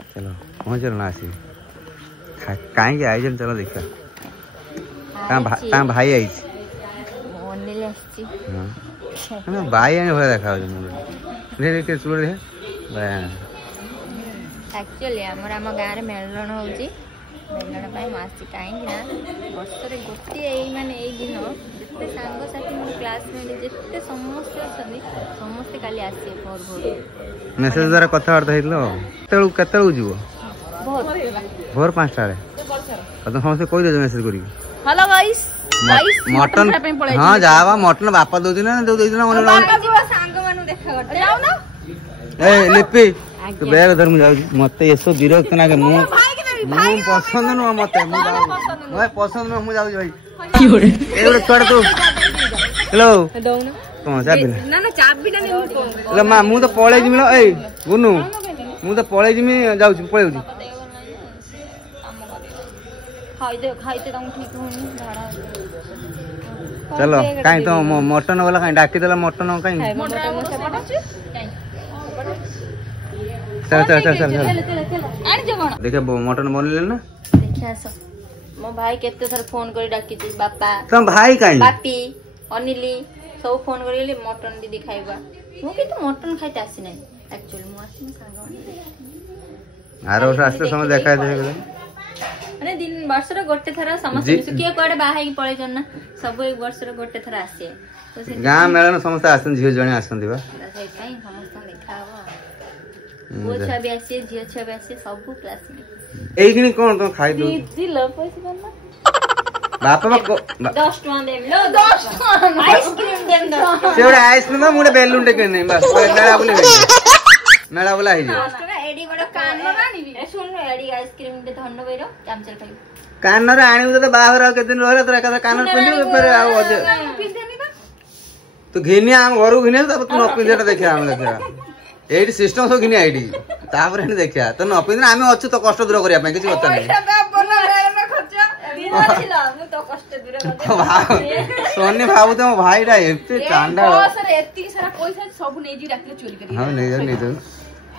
चलो पहुँच ना आसी कहीं आई चलो देखा भाई आई भाई आने भाई देखा एक्चुअली आमर आम गाँव में मेलन हो मेलन आसी कहीं वर्ष गोटे मानने दिन जिते सांगसाथी मोर क्लासमेट जिते समस्ते अच्छा समस्ते काली आसे भोर भोर मेसेज द्वारा कथबार्ता होते जीव भोर 5टा तुम समस्त कहीदे मेसेज कर हेलो गाइस मटन हाँ जावा मटन बापा दौर ना लिपि तू बैग धर मुझे मत ये सब विरक्त ना पसंद नुह मत पसंद नुह मुझे भाई छोड़ तू हेलो कौन चाबी माँ मु तो पलि जी गुनु मु तो पलि जी पलि चलो कहीं तो मटन वाला कहीं डाकीदेला मटन कहीं चल चल चल चल देखिए मटन बनले ना देखिए मो भाई केते थर फोन कर डाकी बापा तुम भाई कहीं बापी अनिली सब फोन कर मटन दीदी खाइबा मु कि तो मटन खाइते आसी नै एक्चुअली मु आसी खागा आरो आस्ते समय देखा दे माने दिन वर्ष रे गोटे थरा समस्त किए कोडे बाहाई पळे जन ना सब एक वर्ष रे गोटे थरा आसे तो गां मेलन समस्त आसन झियो जणी आसन दिबा सही सही समस्त देखावा वो छबी आसी झियो छबी आसी सब क्लास में एई किनी कोन तो खाइ दो दिल पैसा करना बापा 10 टका देम लो 10 टका आइसक्रीम देम दो सेवडा आइसक्रीम मुडे बेलून टे केने बस मेला बोला ही 10 टका एडी बड़ कान रानी भी सुन एडी आइसक्रीम दे धन्न बइरो चामचल खाइ कान रे आणी तो बाहर के दिन रहला तो एका कान पिंडी फिर आ अजे तो घेनिया हम घरु घेनिया तब तू न पिंडेटा देखिया हम देखिया एडी सिस्टम सब घेनिया एडी तापर ने देखिया तो न पिंडे हम अछु तो कष्ट दूर करिया पे किछि बता नै सोनी भाबू तो भाई रा एते चांडा सर एती सारा पैसा सब नै जी राखले चोरी करी हां नै तो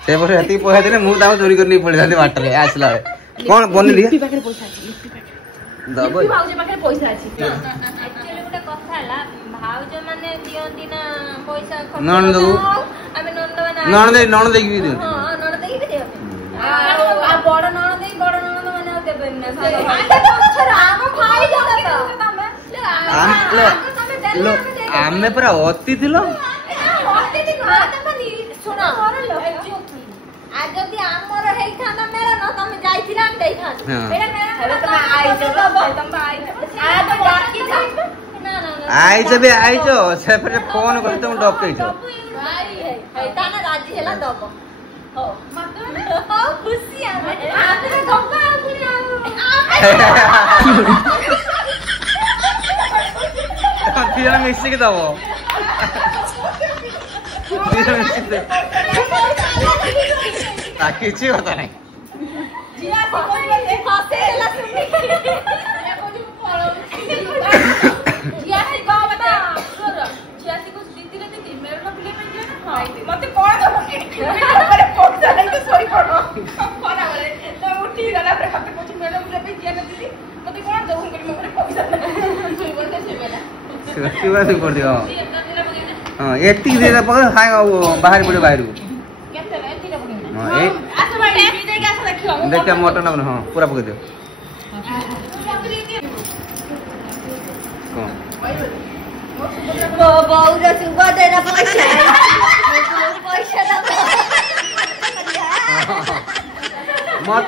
से पर एती पैसा देले मु दाम चोरी करनी पड़ जाते बाटले आसला कोन बन लिया लिपि पाखे पैसा अछि दबो लिपि भाउजे पाखे पैसा अछि एक्चुअली गोटे कथा हला भाउजे माने दियो दिना पैसा खर्च नन दो आमे नन दे की दियो हां नन दे की दियो आ बड़ नन माने देबे ना आम खाई जाता लो आमे पूरा अति थिलो अति सुनो आज जदी आमर हेई थाना मेरा न तुम जाइथिला हम देई थान मेरा हेले तुम आई जब तुम आई आ तो बाकी था ना आई जबे आई जो से फिर फोन कर तुम डकै छो भाई है ताना राजी हेला दब हो मतलब हो खुशी आमे आमे गप्पा पुनी तीरा मिक्स के दबो किसी होता नहीं कर दियो हां एती दे पकड़ खाए बाहर पड़े बाहर देखिए मटन अपन हाँ पूरा पकड़ दियो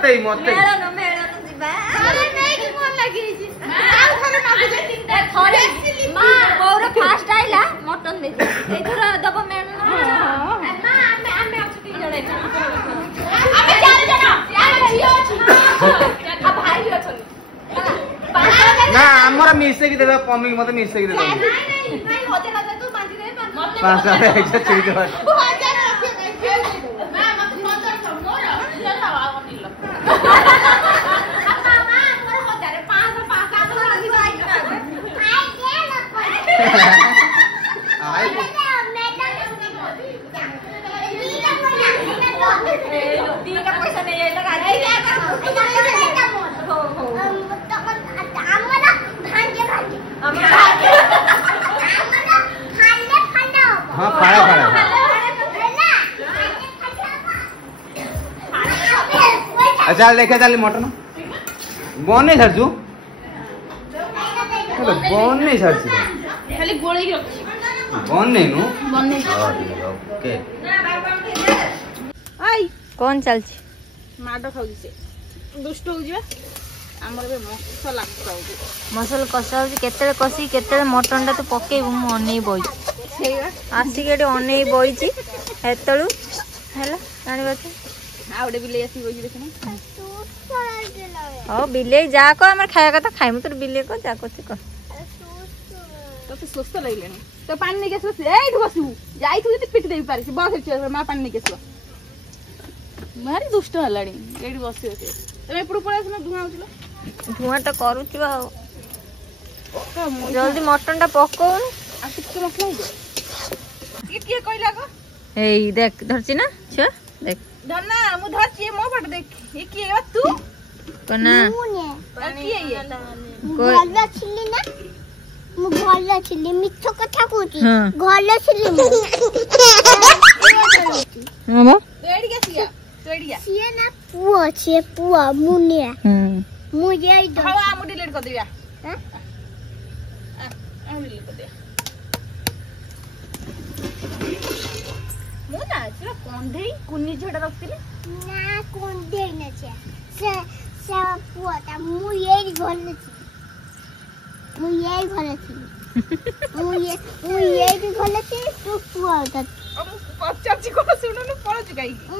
मत फास्ट आइला मटन दे एथुर दब मेन ना हमरा मिसे की देबे पम्मी मते मिसे की देबे पांच ऐसा चीज है अच्छा लेके चल मटन बन नहीं छाड़ू बन नहीं छाड़ू खाली गोळी रखछि बन नहीं नु बन नहीं ओके आई कौन चलछि माडो खाउछि से दुष्ट हो जिवा हमर बे मसला खाउछि मसल कसा होछि केते कसी केते मटन टा तो पकेबु मु अनै बई सेवा आसी केटे अनै बईछि हेतळु हैला जानि बात आउडे बिले आसी बई देखना ओ बिले जा को हमर खाया कथा खाइमु तो बिले को जा को को तो सुस्त लागलेनी तो पानी नहीं केसो एठु बसु जाइथु जति पिट देई पारिस बस मा पानी नहीं केसो मारी दुष्ट हलाडी एठी बसी होते तमे पुरु पळे न धुआ होतलो धुआ तो करूची बा जल्दी मटन टा पकोन आ कितके मसला हो ये के कइला को एई देख धरची ना छ देख धन्ना मु धरची मो पट देख ये के बा तू कोना की ये कोई छिली ना मु घरला छिली मिठो कथा कहूची हाँ। घरला छिली मु मामा रेडी के सिया रेडी या सिए ना पुआ छे पुआ मुनिया मु ये खावा मु डिलीट कर दिया हां आ डिलीट कर दिया मु ना छिला कंधेई कुन्नी झडा रखतिले ना कोन दे ना छे से पुआ ता मु ये घरला छी मु ये घरला छी मु ये घरला छी तू पुआ ता पचाची को सुनो न पळच गाई मु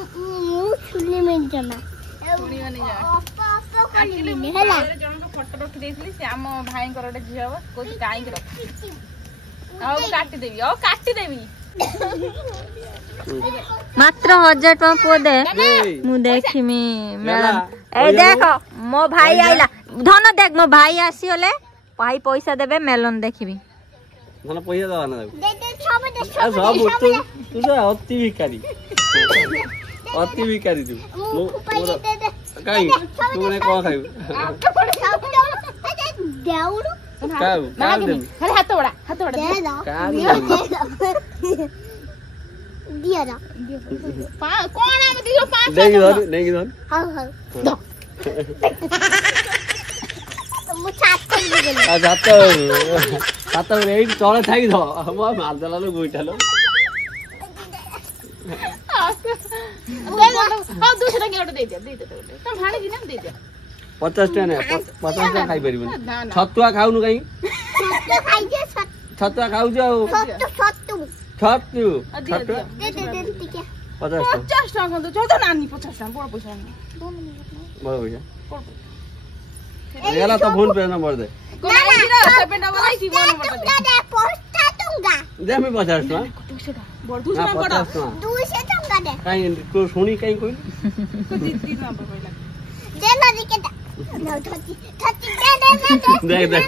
सुनी में जना सुनी माने जा पापा कली ने हला जण को फोटो रखि देइसली से हम भाई करडे झिया बा को काई के रख आओ काटी देबी मात्र 1000 टका को दे मु देखिमी मैडम ए देखो मो भाई आइला धन देख मो भाई आसी होले भाई पैसा देबे मेलन देखिबी धन पैसा दवा ना दे सब दे सब तू तो अति भिखारी तू पैसा दे दे काई तू ने को खाइब देउडू काउ दे अरे हाथ बड़ा दे दो दिया दो कोण आम दियो 5 नहीं धन हां हां मु साथ कर गेल आ जात रे तळे थाई दो हम मार देला लो गोइठालो हां दूसरा के दे दे तो भाणी दिन दे दे 50 टका ने 50 टका खाइ परिबन छतुआ खाउनु काई सत्तू खाइ जे छतुआ खाउ जो सत्तू छतु दे ठीक है 50 टका दो जो नानी 50 टका बड़ पैसा बड़ पैसा येला तो फोन पे नंबर दे कोन आई दिला 7 डबल आई थी वो नंबर दे दे पोस्टा दूंगा दे मैं 50 टका बड़ दूसरा बड़ 200 टका दे काई को सुनी काई कोई तो जीती नंबर पहिला दे ना दिके ना थती दे देख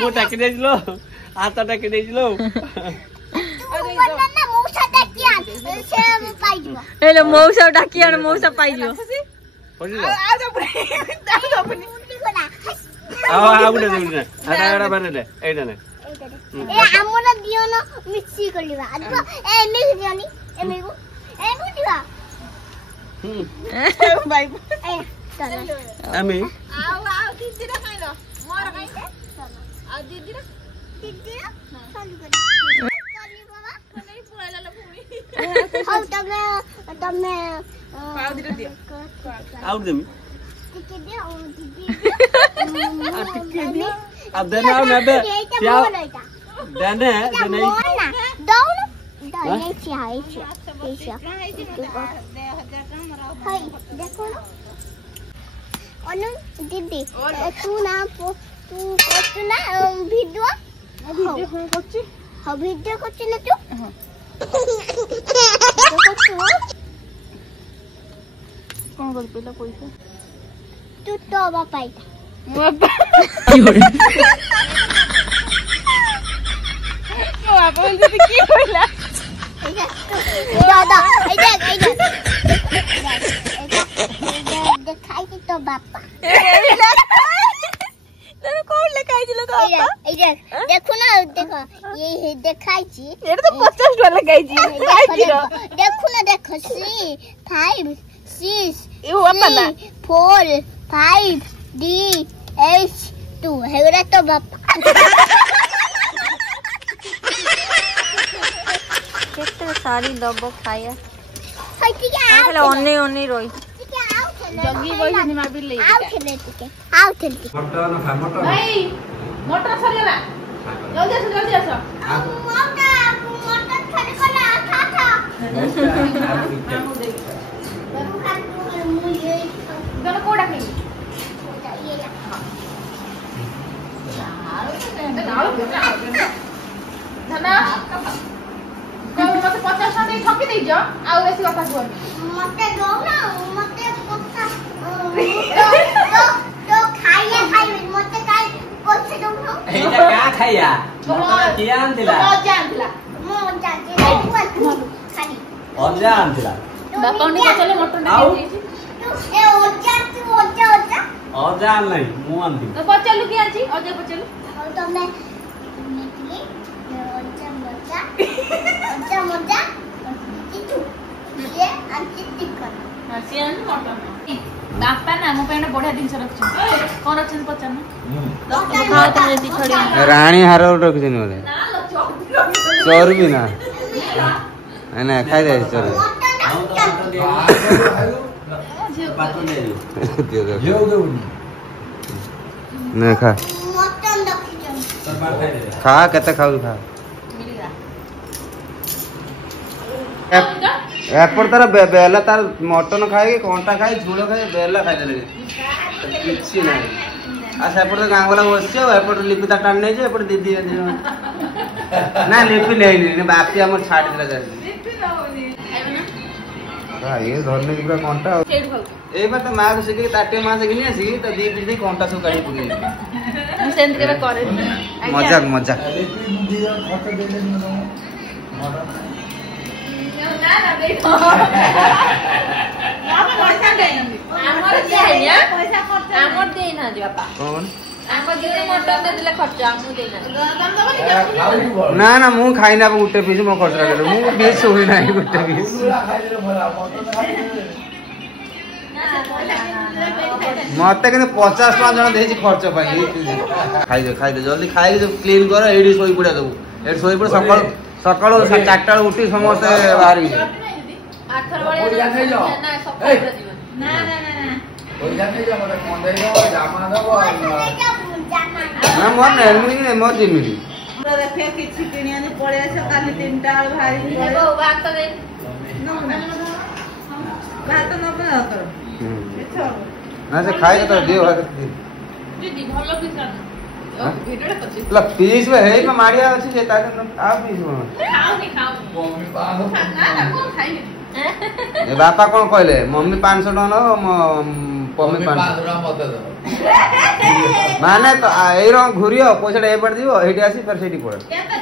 मो टाकी देलो आता टाकी देलो ना मौसा टाकिया से पाइ दिबो हेलो मौसा डाकिया मौसा पाइ दियो पजिलो आ जा पुनी आ गुडे दे आडा बारे एटा ने ए हमरा दियो न मिक्सी करलिबा ए मिक्स दियोनी ए मेगु ए बुदिबा भाई ए चलो आमी आओ दीदी रा खाइलो मोर खाइ आ दीदी रा चालू कर करी बाबा नहीं पुराला ल भूमि हौ तमे पाउ दिरा दियो आउट देमी टिके दे ओ दीदी अब देना मैं बे क्या देने नहीं दाउन दाउन चाहिए हाय देखो ना अनु दीदी तू ना तू पोस्ट ना वीडियो करछि हां वीडियो करछि ना तू कोन कर पहिला पैसा तू तो बापा बाबा बोलते की होला दादा इधर दिखाई तो बापा तेरे कौन लेके आइलो तो इधर देखो ना देखो ये दिखाई छी एटा तो 50 डॉलर लगाई छी देखो ना देखो 3 5 6 यो बापा ना 4 5 3 8 2 हेरा तो बापा केते सारी दबो खाया हटी के खाली ओने ओने रोई जगी बही नि मार बिले आओ खेले टिके आओ खेले मटन खा मटन भाई मोटर सरिया जल्दी आस मोटा खाने को ना था दोनों कोडा नहीं धना कब मते 50 ना दे ठकी दे जा आउ बेसी कथा कोन मते दो ना मते पक्का तो खाइए मते काई पछे दो ना एटा का खाइया मटन किया आनतिला तो जानला मो जाके खाली अजा आनतिला बापा ने चले मटन दे ए ओजा अजा नहीं मु आनति तो पचलु की आजी अजे पचलु और तो मैं निकली ओजा मजा इतु ये अंति टिकन सियान मटन बापा ना मो पेने बढ़िया दिन से रखछ कोन रखछ पचन हां तुम जदी छोड़ी रानी हारो रखछन बोले ना लो चोर भी ना ना खाइ दे चोर ना खा मटन रखिजन खा केते खाउ खा एपर तार बेला तार मटन खाए कंटा खाए झोल खाए बेला खाई देले किछि ना आ सेपट गाँ वाला बसছে एपट लिपि ता टान नै जे एपट दीदी ना लिपि नै बापी हमर छाड़ दिला जा हां ये धरने पूरा कंटा ए बात मां से के ताटे मां से गिनी आसी त दी पीस दे कंटा सब काढी पुनी ମୁଁ ସେମିତି କେବେ କରେନି मजाक मजाक ନା ନା ଦେଇ ବାପା ପଇସା ଦେଇନନ୍ତି ଆମର ଦେଇନିଆ ପଇସା ଖର୍ଚ୍ଚ ଆମର ଦେଇନାନ୍ତି ବାପା कोन ଆମ ଦିନେ ମଟନ ଦେଇଥିଲେ ଖର୍ଚ୍ଚ ଆମକୁ ଦେଇନାନ୍ତି ना ना मु खाइ ना गुटे पीस मो खर्च करे मु बीस होई नाही गुटे पीस मते के 50 टका जण देछि खर्च पाई खाइ दे जल्दी खाइ के क्लीन कर एडी सोई पड़ा दबु एडी सोई पड़ सकाळ सकाळ 4टा उठी समस्त बाहर भी आठर बळे ना सकाळ जीवन ना ना ना ना ना मोर नेलमुनी ने मोर जिमिनी हमरा देखे किछि किनियानी पळे आछ काली 3टा भारी देखो बात तो दे भात न बना कर ना से खाइ तो दियो दीदी भलो पिसा भिडडा पछि ला पीस में है में मारिया अछि जे ता आ पीस में खाओ नहीं खाओ मम्मी पानो ना ना कोन खाइ ए बापा कोन कहले मम्मी 500 टका न मम्मी 500 टका मत दो माने तो एरो घुरियो पैसा ए पड़ दियो हेटी आसी फिर सेठी पड़ केते